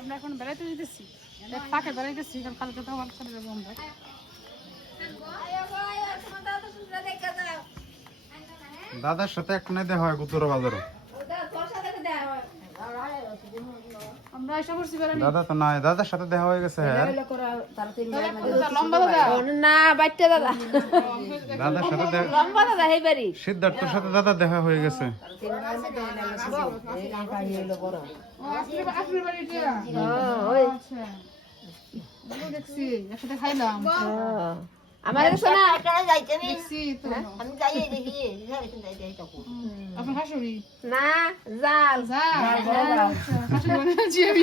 আমরা এখন বেড়াইতে যেতেছি, পাকে বেড়াইতেছি, কারণ কালকে তো আমার সাথে যাবো আমরা। দাদার সাথে এক নাই দেখা হয় গুতুর বাজারে। আমরা এসে করছি বেড়ানি। দাদা তো নাই, দাদার সাথে দেখা হয়ে গেছে। হ্যাঁ লম্বা দাদা না বাচ্চা দাদা দাদার সাথে লম্বা দাদা এই বাড়ি সিদ্ধার্থর সাথে দাদা দেখা হয়ে গেছে। আপনার বাড়ি এটা? আচ্ছা, ভালো দেখছি, একসাথে খাইলাম। আমার কাছে না দেখছি তো আপনার শাশুড়ি না জাল যা শাশুড়ি বানিয়েছি আমি।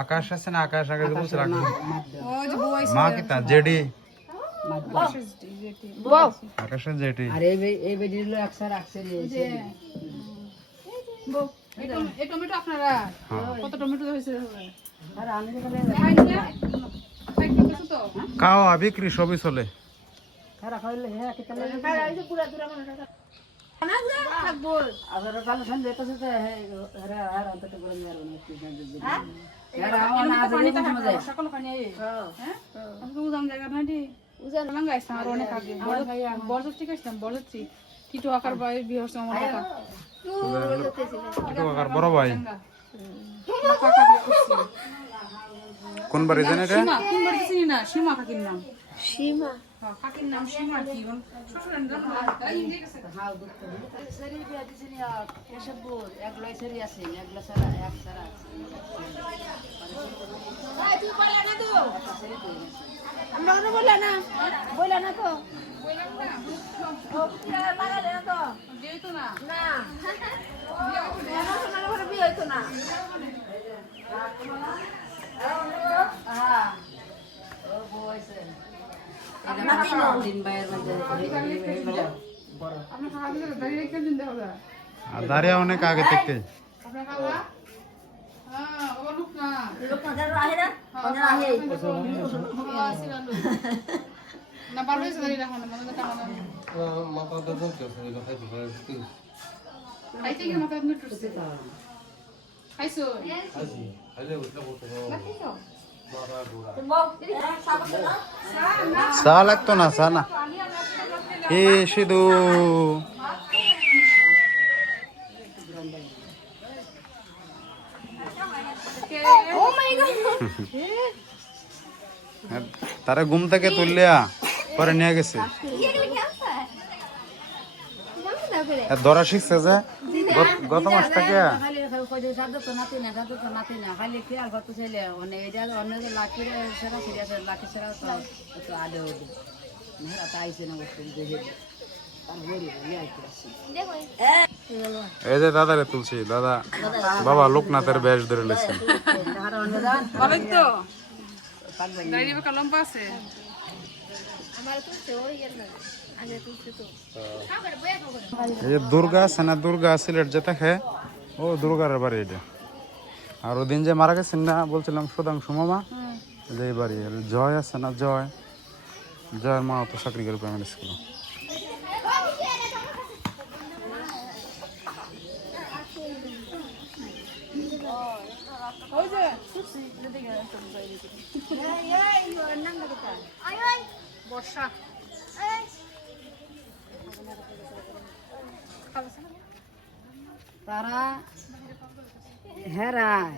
আকাশ আছে না, আকাশ আগে বলছে রাখবো। ও যে বউ আইছে, মা কি তা জেডি বউ আকাশের জেডি। যে বউ এই টমেটো আপনারা কত টমেটো হয়েছে? খাওয়া বিক্রি সবই চলে। বড় ভাই কোন বাড়ি জানেন এটা? কোন বাড়ি চিনি না, সীমা কাকির নাম। সীমা কাকির নাম সীমা কি শ্বশুরের নাম আমরা ওরা বললা না তো যেহেতু না না বিয়ে হইতো না আপনার খাওয়া দিলে দাঁড়িয়ে রেখে দিন দেখো আর দাঁড়িয়ে অনেক আগে থেকে। আপনার খাওয়া হ্যাঁ ও লোক না না ভালো হয়েছে দাঁড়িয়ে রাখো না মানে খাইতে গিয়ে মাথা এমনি টুটছে। খাইছো? চা লাগতো না, চা না এ শুধু তারা ঘুম থেকে তুললিয়া পরে নিয়ে গেছে। ধরা শিখছে যে গত মাস থেকে এই যে দাদারে তুলছি। দাদা বাবা লোকনাথের বেশ ধরে লেছেন। ভালোই তো দাঁড়িয়ে বেকা লম্বা আছে। এই যে দুর্গা আছে না, দুর্গা সিলেট যেটা খেয়ে ও দুর্গার বাড়ি এটা। আর ওদিন যে মারা গেছেন না বলছিলাম সুধাংশু মামা, যে এই বাড়ি। জয় আছে না, জয় জয়ের মা তো চাকরি করে প্রাইমারি স্কুলে। ওই যে বর্ষা তারা হেরায়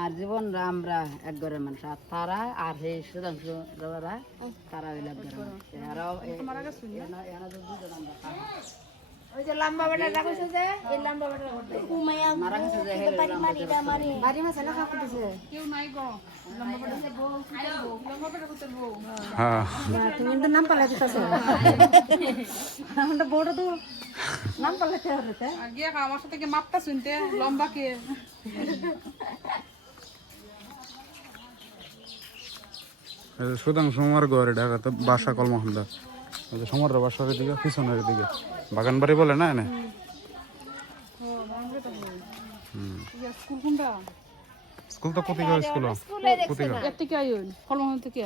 আর জীবন আমরা এক ঘরের মানুষ, আর তারা আর সেই সুধাংশু দাদারা তারা হইল এক ঘরের মানুষ। ওই যে লম্বা বাটা রাখছে যে এই লম্বা বাটা করতে মারা গেছে যে হেরে বাড়ি মাছ না খাওয়া দিছে কেউ নাই গো লম্বা পাটা বউ লম্বা পাটা করতে বউ হ্যাঁ তুমি তো নাম পালা দিতেছো আমরা বড় তো নাম পালাতে হচ্ছে আগে আমার সাথে মাপটা শুনতে লম্বা কে সুধাংশু মামার ঘরে ঢাকাতে বাসা কলমাখন্দা। সমর বাসার দিকে পিছনের দিকে বাগান বাড়ি বলে না এনে। স্কুল কোনটা স্কুল তো কোথায় স্কুল থেকে আইন কলম থেকে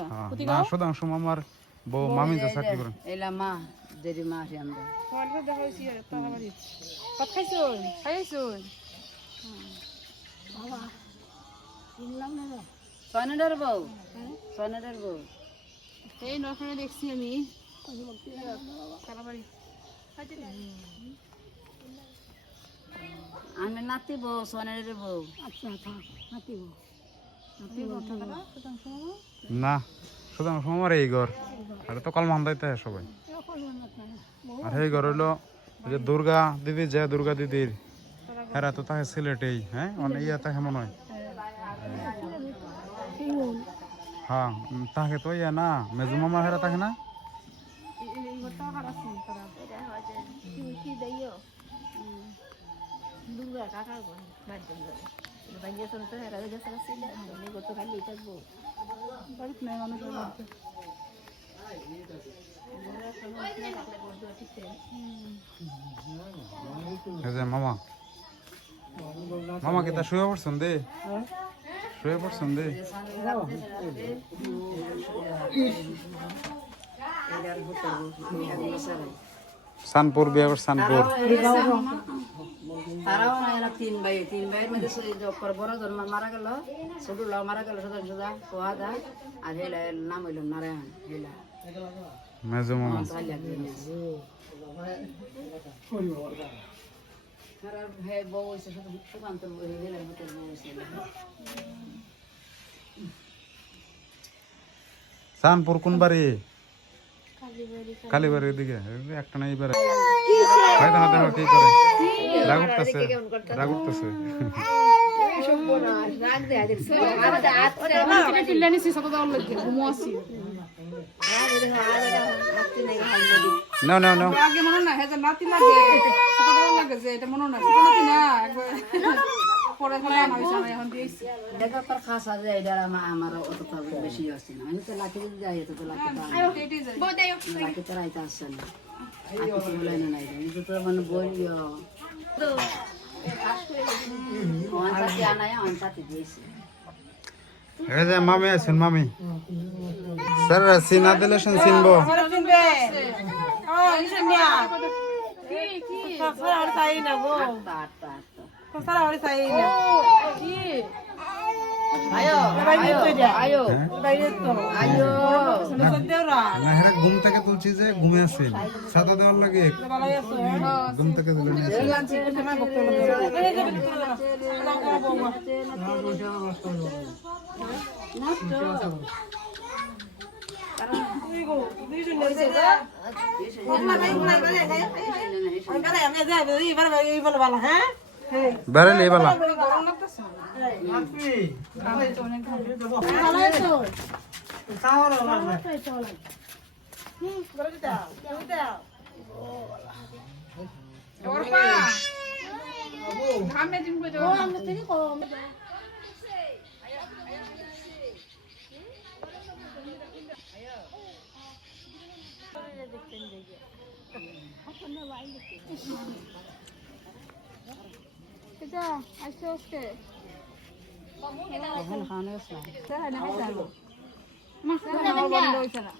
না সুধাংশু মামার বউ মামি যা চাকরি করেন। এলা মা দেরি মাসে আমরা তোমার দেখা হয়েছি তারা বাড়ি কত খাইছুন খাইছুন সয়নাডার বউ সয়নাডার বউ এই নখানে দেখছি আমি তারা বাড়ি আমি নাতি বউ সয়নাডার বউ না শুধু আমার এই ঘর আর তো কলম হান্দাইতে হয় সবাই আর এই ঘর হইলো ওই যে দুর্গা দিদি যে দুর্গা দিদির এরা তো তাকে সিলেটেই হ্যাঁ মানে ইয়া তাকে মনে হয় হ্যাঁ তাকে তো ইয়া না মেজু মামা হেরা তাকে না এই ঘরটা হার আছে তারা দুর্গা কাকার ঘর বাড়িতে বাইরে চলতে হেরা গেছে ছিল আমি গত খালি থাকবো বাড়িতে নাই মানুষের বাড়িতে এই যে মামা মামা কি তা শুয়ে পড়ছেন দে শুয়ে পড়ছেন দে সানপুর বিয়ে করছে সানপুর তারাও না এরা তিন ভাইয়ের মধ্যে বড় জন মারা গেল ছোট লাও মারা গেল সোজা সোজা কোয়া দা আর হেলা এর নাম হইল নারায়ণ হেলা মেজু মামা বউ হয়েছে শুধু সুকান্ত হেলার ভিতরে বউ হয়েছে সানপুর কোন বাড়ি কালীবাড়ির দিকে একটা না এইবারে কি করে রাগ উঠতেছে চিল্লা নিছি সব দাও লাগে ঘুমো আসি নাও নাও নাও আগে মনে না হেজা নাতি লাগে সব দাও লাগে যে এটা মনে না ছোট নাতি না পরে ফেলে আনা হইছে আমি এখন দিয়েছি দেখা তোর খাসা যায় এটা আমার অতটা বেশি আসছে না আমি তো লাঠি দিতে যাই তো লাঠি লাঠি তো রাইতে আসছে না কিছু বলে না নাই আমি তো মানে বলিও তো অনসাতে আনায় অনসাতে দিয়েছি এই যে মামি আছেন মামি স্যার সিনা দিলে চিনবো ঘুম থেকে তুলছি যে ঘুমে আসছি ছাতা দেওয়ার লাগে ঘুম থেকে তুলে বেড়ালে এবার গরম লাগতেছে ঘামে দিন এটা আজকে আজকে এখন খাওয়ানো গেছে স্যার না খাইছো মাছ বন্ধ হইছে না